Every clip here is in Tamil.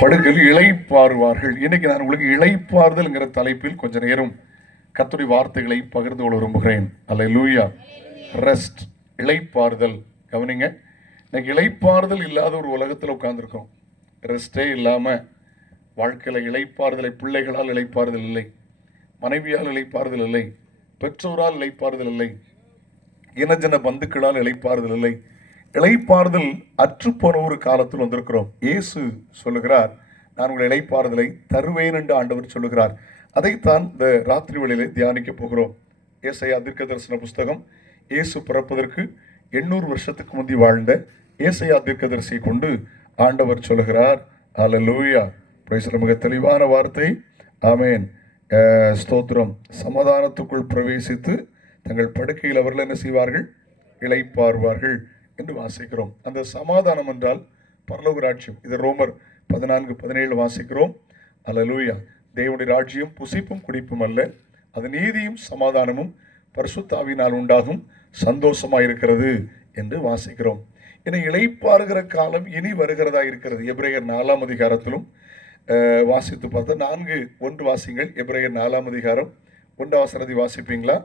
படுக்கையில் இளைப்பாறுவார்கள். இன்னைக்கு நான் உங்களுக்கு இளைப்பாறுதல்ங்கிற தலைப்பில் கொஞ்ச நேரம் கர்த்தருடைய வார்த்தைகளை பகிர்ந்து கொள்ள விரும்புகிறேன். அல்லேலூயா. ரெஸ்ட், இளைப்பாறுதல். கவனிங்க, இன்னைக்கு இளைப்பாறுதல் இல்லாத ஒரு உலகத்தில் உட்கார்ந்துருக்கோம். ரெஸ்டே இல்லாமல் வாழ்க்கையில் இளைப்பாறுதலை, பிள்ளைகளால் இளைப்பாறுதல் இல்லை, மனைவியால் இளைப்பாறுதல் இல்லை, பெற்றோரால் இளைப்பாறுதல் இல்லை, இனஜன பந்துக்களால் இளைப்பாறுதல் இல்லை. இளைப்பாறுதல் அற்றுப்போன ஒரு காலத்தில் வந்திருக்கிறோம். இயேசு சொல்லுகிறார், நான் உங்கள் இளைப்பாறுதலை தருவேன் என்று ஆண்டவர் சொல்லுகிறார். அதைத்தான் இந்த ராத்திரி வேளையிலே தியானிக்க போகிறோம். ஏசாயா தீர்க்கதரிசன புஸ்தகம், இயேசு பிறப்பதற்கு 800 வருஷத்துக்கு முந்தி வாழ்ந்த ஏசாயா தீர்க்கதரிசியை கொண்டு ஆண்டவர் சொல்லுகிறார். அல்லேலூயா. மிக தெளிவான வார்த்தை. ஆமேன். ஸ்தோத்திரம். சமாதானத்துக்குள் பிரவேசித்து தங்கள் படுக்கையில் அவர்கள் என்ன செய்வார்கள்? இளைப்பாறுவார்கள் என்று வாசிக்கிறோம். அந்த சமாதானம் என்றால் பரலோக ராஜ்யம். இது ரோமர் 14:17 வாசிக்கிறோம். அல்லேலூயா. தேவனுடைய ராஜ்யம் புசிப்பும் குடிப்பும் அல்ல, அது நீதியும் சமாதானமும் பரிசுத்த ஆவியினால் உண்டாகும் சந்தோஷமாயிருக்கிறது என்று வாசிக்கிறோம். இனி இளைப்பாறுகிற காலம் இனி வருகிறதா இருக்கிறது. எபிரேயர் 4ஆம் அதிகாரத்திலும் வாசித்து பார்த்தா 4:1 வாசிங்கள். எபிரேயர் 4ஆம் அதிகாரம் 1 வசனத்தை வாசிப்பீங்களா?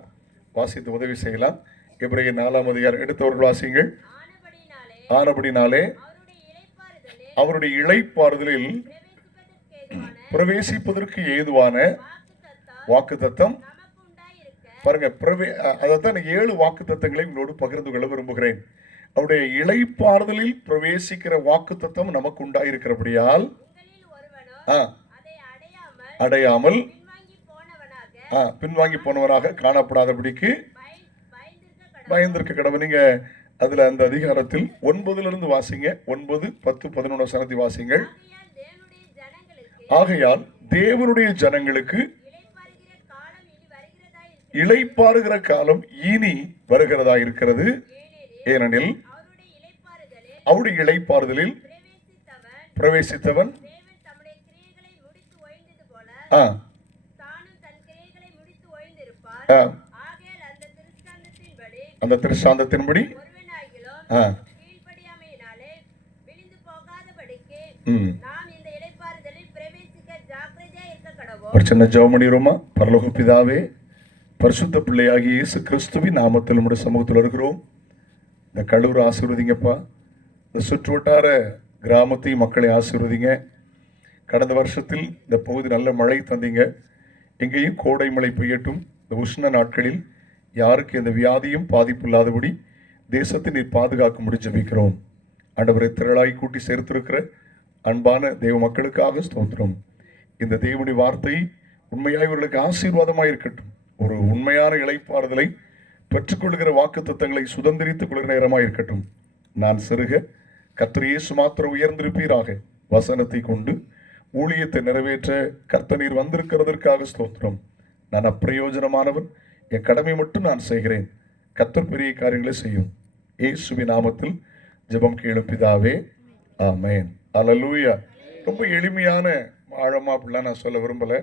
வாசித்து உதவி செய்யலாம். எபிரேயர் 4ஆம் அதிகாரம் எடுத்தவர்கள் வாசிங்கள். ஆனபடினாலே அவருடைய இளைப்பாறுதலில் பிரவேசிப்பதற்கு ஏதுவான வாக்குத்தத்தம் பாருங்க. அதைத்தான் 7 வாக்குத்தத்தங்களை உங்களோடு பகிர்ந்து கொள்ள விரும்புகிறேன். அவருடைய இளைப்பாறுதலில் பிரவேசிக்கிற வாக்குத்தத்தம் நமக்கு உண்டாயிருக்கிறபடியால் அடையாமல் பின்வாங்கி போனவனாக காணப்படாதபடிக்கு பயந்திருக்க கடவுள். நீங்க அதுல அந்த அதிகாரத்தில் 9 வாசிங்க. 9, 10, 11 வசனத்தை வாசிங்கள். ஆகையால் தேவனுடைய ஜனங்களுக்கு இளைப்பாறுகிற காலம் இனி வருகிறதா இருக்கிறது. ஏனெனில் அவருடைய இளைப்பாறுதலில் பிரவேசித்தவன் அந்த திருஷ்டாந்தத்தின்படி ஒரு சின்ன ஜெபம் பண்ணிடுவோமா? பரலோக பிதாவே, பரிசுத்த பிள்ளையாகிய இயேசு கிறிஸ்துவின் நாமத்தில் நம்முடைய சமூகத்தில் இருக்கிறோம். இந்த கடலூர் ஆசீர்வதிங்கப்பா. இந்த சுற்று வட்டார கிராமத்தையும் மக்களை ஆசீர்வதிங்க. கடந்த வருஷத்தில் இந்த பகுதி நல்ல மழை தந்தீங்க. எங்கேயும் கோடை மழை பெய்யட்டும். இந்த உஷ்ண நாட்களில் யாருக்கு எந்த வியாதியும் பாதிப்பு இல்லாதபடி தேசத்தை நீர் பாதுகாக்க ஜெபிக்கிறோம். ஆண்டவரை திரளாய் கூட்டி சேர்த்திருக்கிற அன்பான தேவ மக்களுக்காக ஸ்தோத்திரம். இந்த தேவனுடைய வார்த்தை உண்மையாய் இவர்களுக்கு ஆசீர்வாதமாக இருக்கட்டும். ஒரு உண்மையான இளைப்பாறுதலை பெற்றுக்கொள்கிற வாக்கு தத்தங்களை சுதந்திரித்துக் கொள்கிற நேரமாக இருக்கட்டும். நான் சிறுக, கர்த்தர் இயேசு மாத்திரம் உயர்ந்திருப்பீராக. வசனத்தை கொண்டு ஊழியத்தை நிறைவேற்ற கர்த்தர் நீர் வந்திருக்கிறதற்காக ஸ்தோத்திரம். நான் அப்பிரயோஜனமானவன், என் கடமை மட்டும் நான் செய்கிறேன். கர்த்தர் பெரிய காரியங்களை செய்யும். இயேசுவின் நாமத்தில் ஜெபம் கேளும் பிதாவே, ஆமென். அல்லேலூயா. ரொம்ப எளிமையான, ஆழமா அப்படிலாம் நான் சொல்ல விரும்பல.